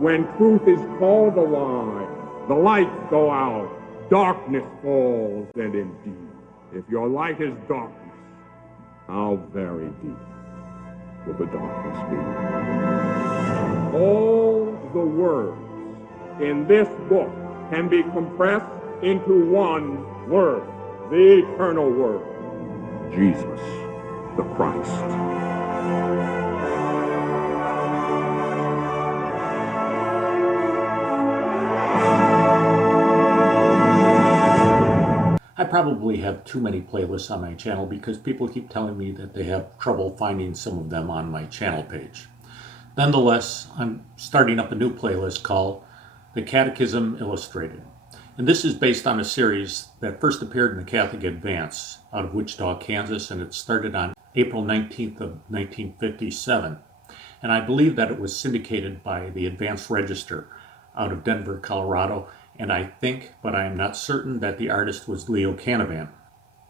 When truth is called a lie, the lights go out, darkness falls, and indeed, if your light is darkness, how very deep will the darkness be? All the words in this book can be compressed into one word, the eternal word, Jesus the Christ. I probably have too many playlists on my channel because people keep telling me that they have trouble finding some of them on my channel page. Nonetheless, I'm starting up a new playlist called The Catechism Illustrated. And this is based on a series that first appeared in the Catholic Advance out of Wichita, Kansas, and it started on April 19th of 1957. And I believe that it was syndicated by the Advance Register out of Denver, Colorado, and I think, but I am not certain, that the artist was Leo Canavan.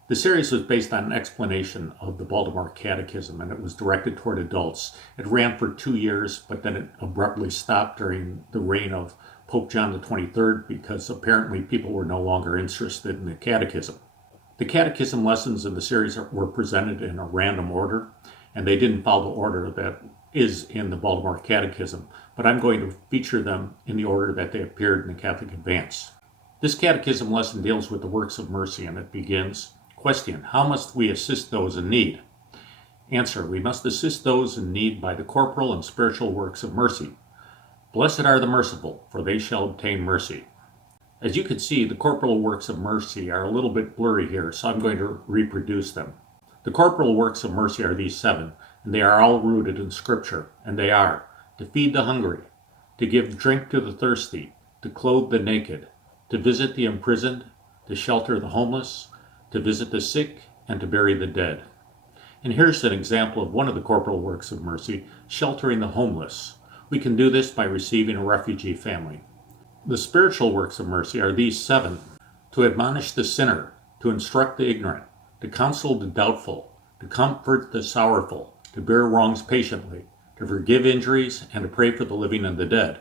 The series was based on an explanation of the Baltimore Catechism, and it was directed toward adults. It ran for 2 years, but then it abruptly stopped during the reign of Pope John XXIII because apparently people were no longer interested in the catechism. The catechism lessons in the series were presented in a random order, and they didn't follow the order that is in the Baltimore Catechism, but I'm going to feature them in the order that they appeared in the Catholic Advance. This catechism lesson deals with the works of mercy, and it begins, question, how must we assist those in need? Answer, we must assist those in need by the corporal and spiritual works of mercy. Blessed are the merciful, for they shall obtain mercy. As you can see, the corporal works of mercy are a little bit blurry here, so I'm going to reproduce them. The corporal works of mercy are these 7, and they are all rooted in Scripture, and they are to feed the hungry, to give drink to the thirsty, to clothe the naked, to visit the imprisoned, to shelter the homeless, to visit the sick, and to bury the dead. And here's an example of one of the corporal works of mercy, sheltering the homeless. We can do this by receiving a refugee family. The spiritual works of mercy are these 7, to admonish the sinner, to instruct the ignorant, to counsel the doubtful, to comfort the sorrowful, to bear wrongs patiently, to forgive injuries, and to pray for the living and the dead.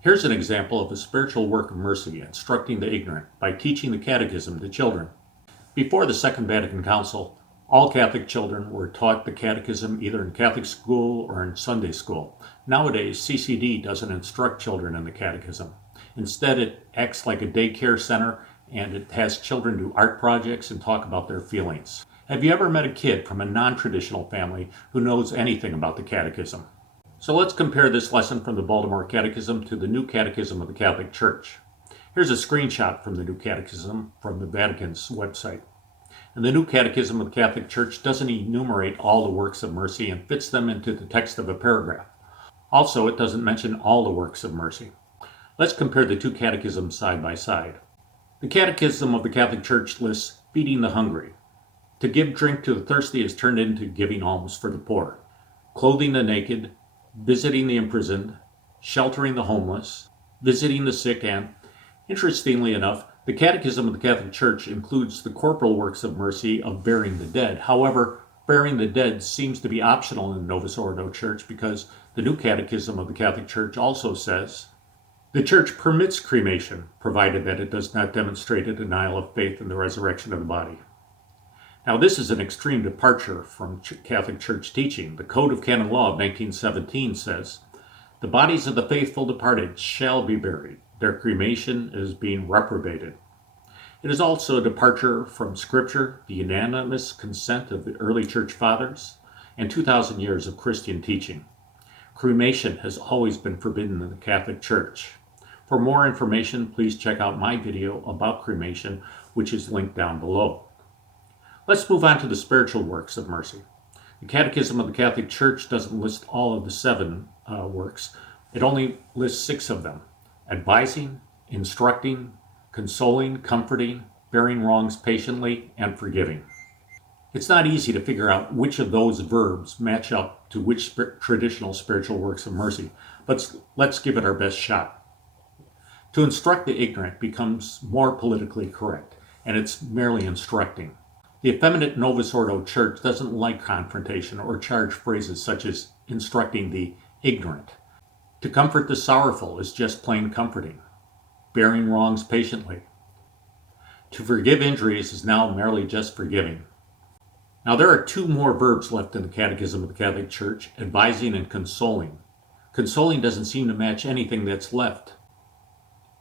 Here's an example of a spiritual work of mercy, instructing the ignorant by teaching the catechism to children. Before the Second Vatican Council, all Catholic children were taught the catechism either in Catholic school or in Sunday school. Nowadays, CCD doesn't instruct children in the catechism. Instead, it acts like a daycare center, and it has children do art projects and talk about their feelings. Have you ever met a kid from a non-traditional family who knows anything about the catechism? So let's compare this lesson from the Baltimore Catechism to the New Catechism of the Catholic Church. Here's a screenshot from the New Catechism from the Vatican's website. And the New Catechism of the Catholic Church doesn't enumerate all the works of mercy and fits them into the text of a paragraph. Also, it doesn't mention all the works of mercy. Let's compare the two catechisms side by side. The Catechism of the Catholic Church lists feeding the hungry. To give drink to the thirsty is turned into giving alms for the poor. Clothing the naked, visiting the imprisoned, sheltering the homeless, visiting the sick, and, interestingly enough, the Catechism of the Catholic Church includes the corporal works of mercy of burying the dead. However, burying the dead seems to be optional in the Novus Ordo Church because the New Catechism of the Catholic Church also says, the Church permits cremation, provided that it does not demonstrate a denial of faith in the resurrection of the body. Now, this is an extreme departure from Catholic Church teaching. The Code of Canon Law of 1917 says, the bodies of the faithful departed shall be buried. Their cremation is being reprobated. It is also a departure from Scripture, the unanimous consent of the early Church Fathers, and 2,000 years of Christian teaching. Cremation has always been forbidden in the Catholic Church. For more information, please check out my video about cremation, which is linked down below. Let's move on to the spiritual works of mercy. The Catechism of the Catholic Church doesn't list all of the 7 works. It only lists 6 of them: advising, instructing, consoling, comforting, bearing wrongs patiently, and forgiving. It's not easy to figure out which of those verbs match up to which traditional spiritual works of mercy, but let's give it our best shot. To instruct the ignorant becomes more politically correct, and it's merely instructing. The effeminate Novus Ordo Church doesn't like confrontation or charged phrases such as instructing the ignorant. To comfort the sorrowful is just plain comforting, bearing wrongs patiently. To forgive injuries is now merely just forgiving. Now there are two more verbs left in the Catechism of the Catholic Church, advising and consoling. Consoling doesn't seem to match anything that's left.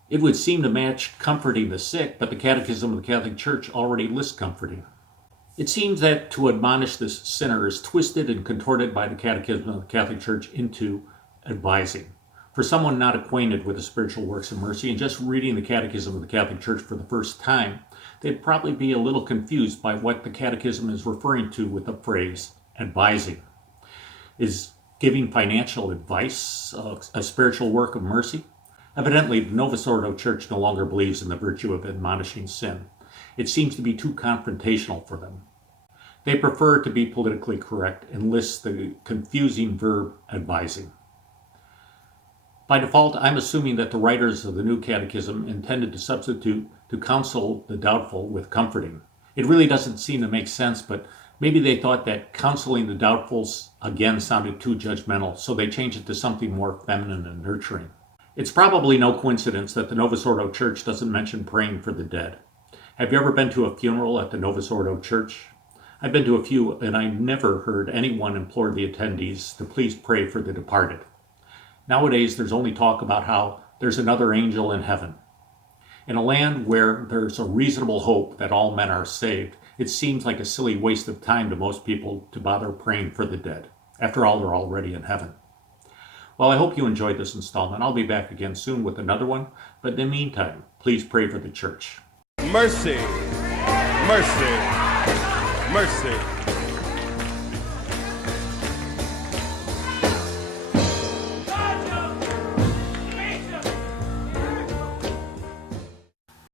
It would seem to match comforting the sick, but the Catechism of the Catholic Church already lists comforting. It seems that to admonish the sinner is twisted and contorted by the Catechism of the Catholic Church into advising. For someone not acquainted with the spiritual works of mercy and just reading the Catechism of the Catholic Church for the first time, they'd probably be a little confused by what the Catechism is referring to with the phrase advising. Is giving financial advice a spiritual work of mercy? Evidently, the Novus Ordo Church no longer believes in the virtue of admonishing sin. It seems to be too confrontational for them. They prefer to be politically correct and list the confusing verb advising. By default, I'm assuming that the writers of the new catechism intended to substitute to counsel the doubtful with comforting. It really doesn't seem to make sense, but maybe they thought that counseling the doubtfuls again sounded too judgmental, so they changed it to something more feminine and nurturing. It's probably no coincidence that the Novus Ordo Church doesn't mention praying for the dead. Have you ever been to a funeral at the Novus Ordo Church? I've been to a few, and I never heard anyone implore the attendees to please pray for the departed. Nowadays, there's only talk about how there's another angel in heaven. In a land where there's a reasonable hope that all men are saved, it seems like a silly waste of time to most people to bother praying for the dead. After all, they're already in heaven. Well, I hope you enjoyed this installment. I'll be back again soon with another one, but in the meantime, please pray for the church. Mercy, mercy, mercy.